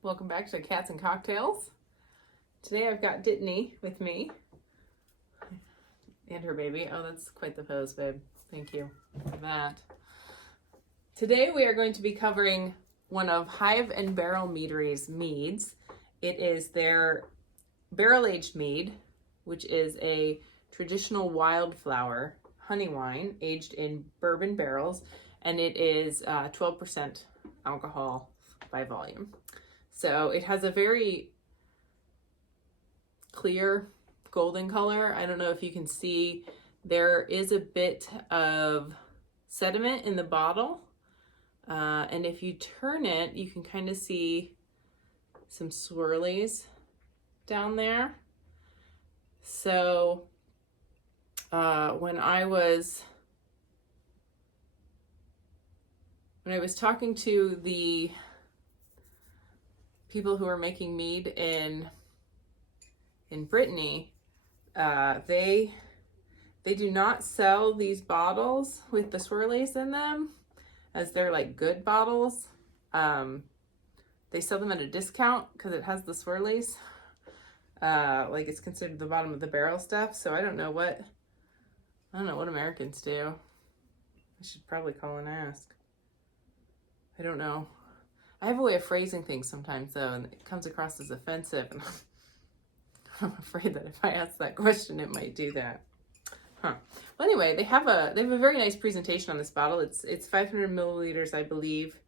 Welcome back to Cats and Cocktails. Today I've got Dittany with me and her baby. Oh, that's quite the pose, babe. Thank you for that. Today we are going to be covering one of Hive and Barrel Meadery's meads. It is their barrel-aged mead, which is a traditional wildflower honey wine aged in bourbon barrels, and it is 12% alcohol by volume. So it has a very clear golden color. I don't know if you can see, there is a bit of sediment in the bottle. And if you turn it, you can kind of see some swirlies down there. So when I was talking to the people who are making mead in Brittany, they do not sell these bottles with the swirlies in them as they're like good bottles. They sell them at a discount because it has the swirlies. Like it's considered the bottom of the barrel stuff. So I don't know what Americans do. I should probably call and ask. I don't know. I have a way of phrasing things sometimes though, and it comes across as offensive. And I'm afraid that if I ask that question, it might do that. Well, anyway, they have a very nice presentation on this bottle. It's 500 milliliters, I believe.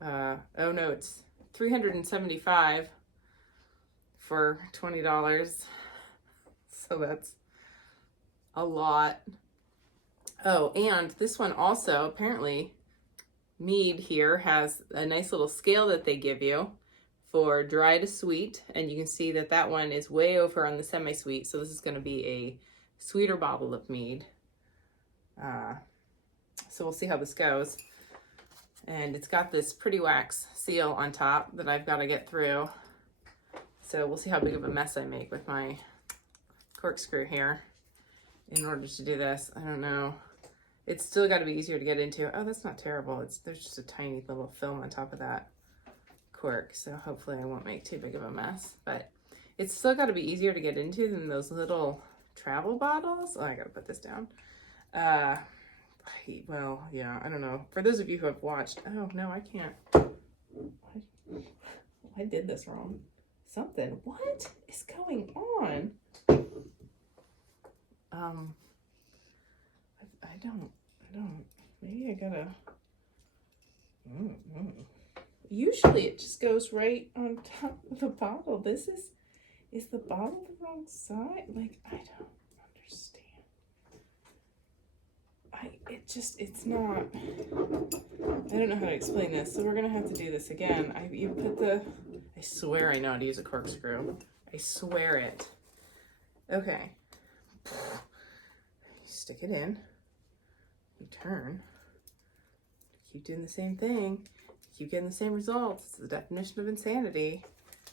Oh no, it's 375 for $20. So that's a lot. Oh, and this one also, apparently, Mead here has a nice little scale that they give you for dry to sweet, and you can see that that one is way over on the semi-sweet, so this is going to be a sweeter bottle of mead. So we'll see how this goes. And it's got this pretty wax seal on top that I've got to get through. So we'll see how big of a mess I make with my corkscrew here in order to do this. I don't know. It's still got to be easier to get into. Oh, that's not terrible. There's just a tiny little film on top of that cork, so hopefully I won't make too big of a mess. But it's still got to be easier to get into than those little travel bottles. Oh, I gotta put this down. Well, yeah, I don't know. For those of you who have watched, oh no, I can't. I did this wrong. Something. What is going on? I don't. Maybe I gotta. Usually it just goes right on top of the bottle. Is the bottle the wrong side? Like, I don't understand. It's not. I don't know how to explain this, so we're gonna have to do this again. I swear I know how to use a corkscrew. I swear it. Okay. Stick it in. You turn. Keep doing the same thing. Keep getting the same results. It's the definition of insanity.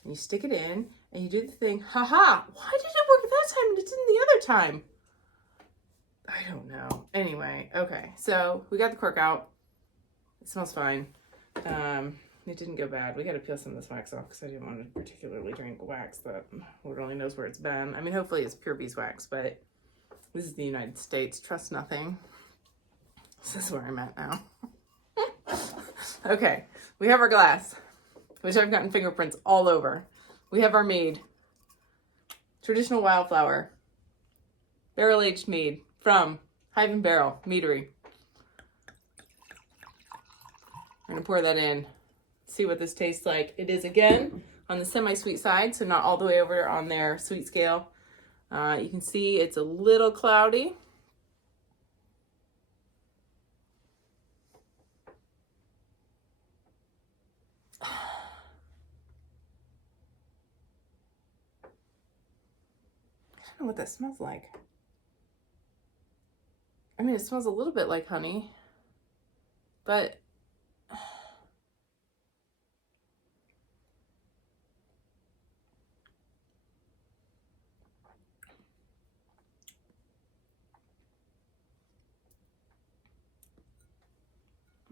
And you stick it in, and you do the thing. Haha! Why did it work that time and it didn't the other time? I don't know. Anyway, okay. So we got the cork out. It smells fine. It didn't go bad. We got to peel some of this wax off because I didn't want to particularly drink wax that Lord only knows where it's been. I mean, hopefully it's pure beeswax, but this is the United States. Trust nothing. This is where I'm at now. Okay, we have our glass, which I've gotten fingerprints all over. We have our mead. Traditional wildflower. Barrel-aged mead from Hive and Barrel Meadery. I'm going to pour that in. See what this tastes like. It is, again, on the semi-sweet side, so not all the way over on their sweet scale. You can see it's a little cloudy. I don't know what that smells like. I mean, it smells a little bit like honey, but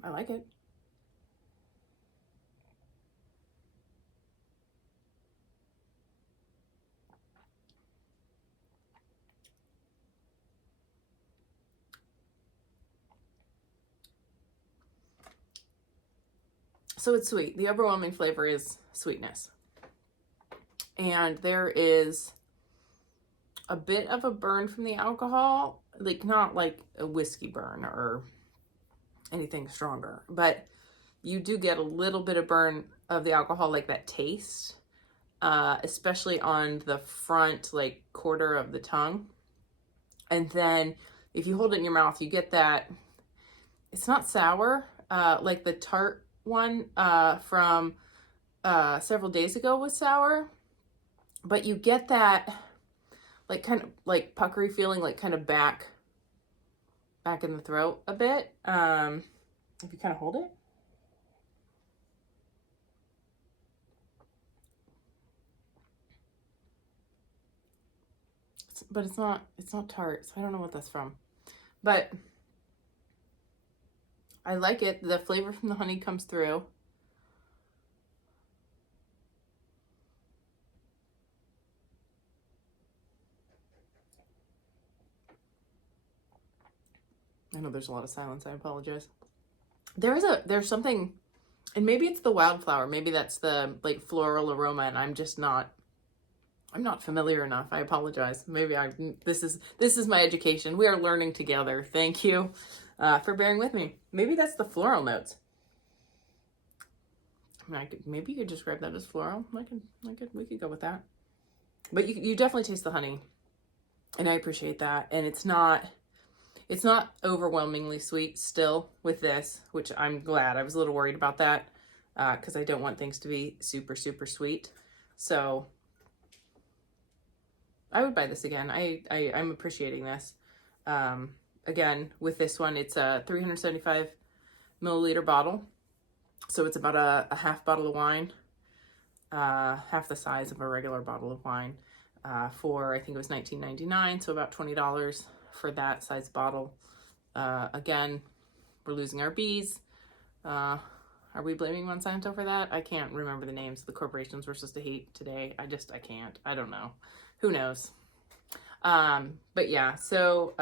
I like it. So it's sweet. The overwhelming flavor is sweetness. And there is a bit of a burn from the alcohol, like not like a whiskey burn or anything stronger, but you do get a little bit of burn of the alcohol, like that taste, especially on the front, like quarter of the tongue. And then if you hold it in your mouth, you get that, it's not sour, like the tart one from several days ago was sour, but you get that like kind of like puckery feeling, like kind of back in the throat a bit. If you kind of hold it. But it's not tart, so I don't know what that's from. But I like it. The flavor from the honey comes through. I know there's a lot of silence. I apologize. There's something, and maybe it's the wildflower. Maybe that's the like floral aroma, and I'm not familiar enough. I apologize. Maybe this is my education. We are learning together. Thank you for bearing with me. Maybe that's the floral notes. I mean, maybe you could describe that as floral. We could go with that. But you definitely taste the honey, and I appreciate that. And it's not overwhelmingly sweet still with this, which I'm glad. I was a little worried about that because I don't want things to be super, super sweet. So I would buy this again. I'm appreciating this. Again, with this one, it's a 375 milliliter bottle. So it's about a half bottle of wine, half the size of a regular bottle of wine for, I think it was $19.99. So about $20 for that size bottle. Again, we're losing our bees. Are we blaming Monsanto for that? I can't remember the names of the corporations we're supposed to hate today. I can't. I don't know. Who knows? But yeah, so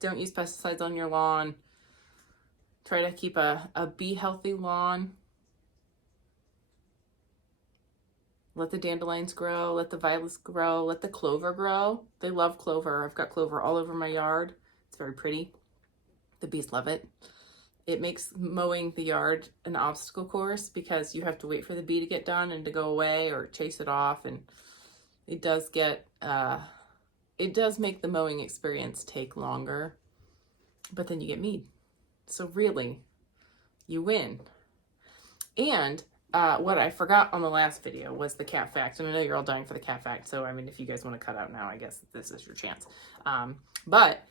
don't use pesticides on your lawn. Try to keep a bee healthy lawn. Let the dandelions grow, let the violets grow, let the clover grow. They love clover. I've got clover all over my yard. It's very pretty. The bees love it. It makes mowing the yard an obstacle course because you have to wait for the bee to get done and to go away or chase it off. And it does make the mowing experience take longer, but then you get mead. So really, you win. And what I forgot on the last video was the cat fact. And I know you're all dying for the cat fact. So, I mean, if you guys want to cut out now, I guess this is your chance.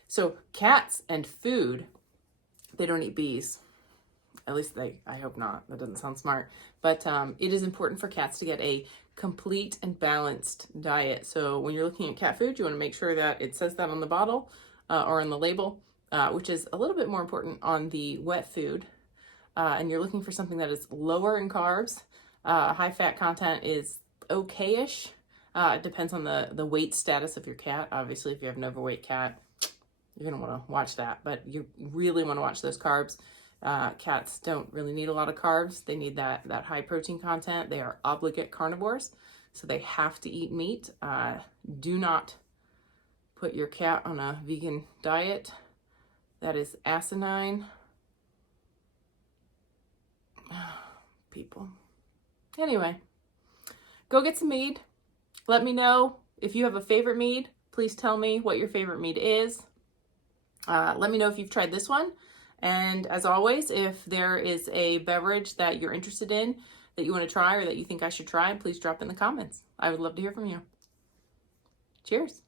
So cats and food, they don't eat bees. At least I hope not. That doesn't sound smart. But it is important for cats to get a complete and balanced diet. So when you're looking at cat food, you want to make sure that it says that on the bottle or on the label, which is a little bit more important on the wet food. And you're looking for something that is lower in carbs. High fat content is okay-ish. It depends on the weight status of your cat. Obviously, if you have an overweight cat, you're going to want to watch that. But you really want to watch those carbs. Cats don't really need a lot of carbs. They need that high protein content. They are obligate carnivores, so they have to eat meat. Do not put your cat on a vegan diet. That is asinine. People. Anyway, go get some mead. Let me know if you have a favorite mead. Please tell me what your favorite mead is. Let me know if you've tried this one. And as always, if there is a beverage that you're interested in that you want to try or that you think I should try, please drop in the comments. I would love to hear from you. Cheers.